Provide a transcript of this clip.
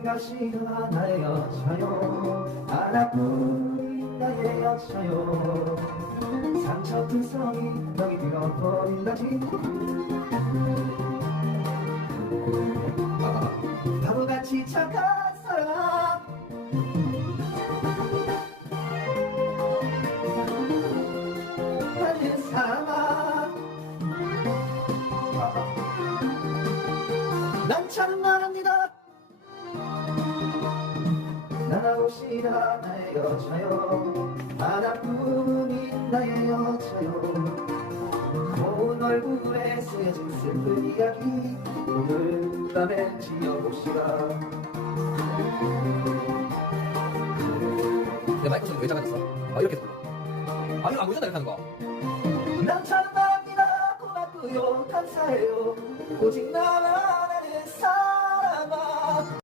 생각시가 나의 여자요. 하나뿐인 나의 여자요. 상처 투성이 너희 들어버린다지 바보같이 착한 사람. 하는 사람아 난 참말합니다 싫어 나의 여자요. 하나뿐인 나의 여자요. 고운 얼굴에 쓰여진 슬픈 이야기 오늘 밤에 지어봅시다. 내 마이크 소리 왜 작아졌어? 아 이렇게 불러 아 이거 안 보이잖아 이렇게 하는 거 난 참말합니다. 고맙고요. 감사해요. 오직 나만